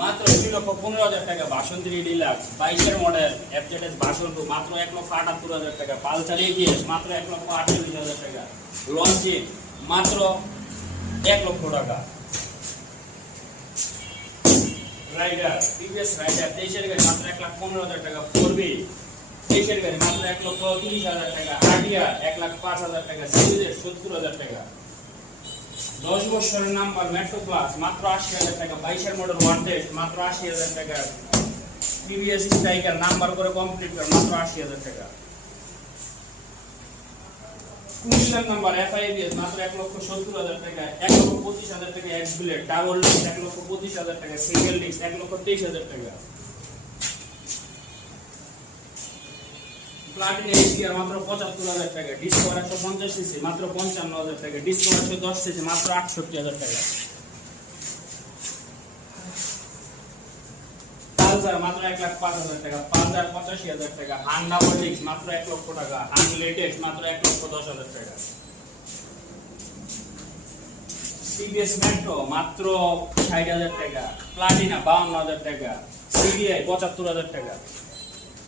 মাত্র 2,15,000 টাকা বাসন্তী ডিলাক্স 22 এর মডেল এফজেডএস ভার্সন 2 মাত্র 1,78,000 টাকা। পালসার এবিএস মাত্র 1,48,000 টাকা। লঞ্চিং মাত্র 1 লক্ষ টাকা। রাইডার টিভিএস রাইডার 23 এর গাড়ি মাত্র 1,15,000 টাকা। 4B 23 এর গাড়ি মাত্র 1,30,000 টাকা। আরটিআর 1,05,000 টাকা। সিরিজের 70,000 টাকা। 10 বছরের নাম্বার মেট্রো প্লাস মাত্র 80,000 টাকা। 22 এর মডেল ওয়ান টেস্ট মাত্র 80,000 টাকা। টিভিএস স্ট্রাইকার নাম্বার করে কমপ্লিট করে মাত্র 80,000 টাকা। 19 এর নাম্বার এফআইবিএস মাত্র 1,70,000 টাকা। 1,25,000 টাকা এক্স বুলেট ডাবল ডিস্ক 1,25,000 টাকা। সিঙ্গেল ডিস্ক 1,23,000 টাকা। প্লাটিনা এইচডিআর মাত্র 75,000 টাকা। ডিসকভার 150 সিসি মাত্র 55,000 টাকা। ডিসকভার 110 সিসি মাত্র 68,000 টাকা। পালসার মাত্র 1,05,000 টাকা। পালসার 85,000 টাকা। হান ডাবল ডিস্ক মাত্র 1 লক্ষ টাকা। হান লেটেস্ট মাত্র 1,10,000 টাকা। টিভিএস মেট্রো মাত্র 60,000 টাকা। প্লাটিনা 52,000 টাকা। সিবিআই 75,000 টাকা।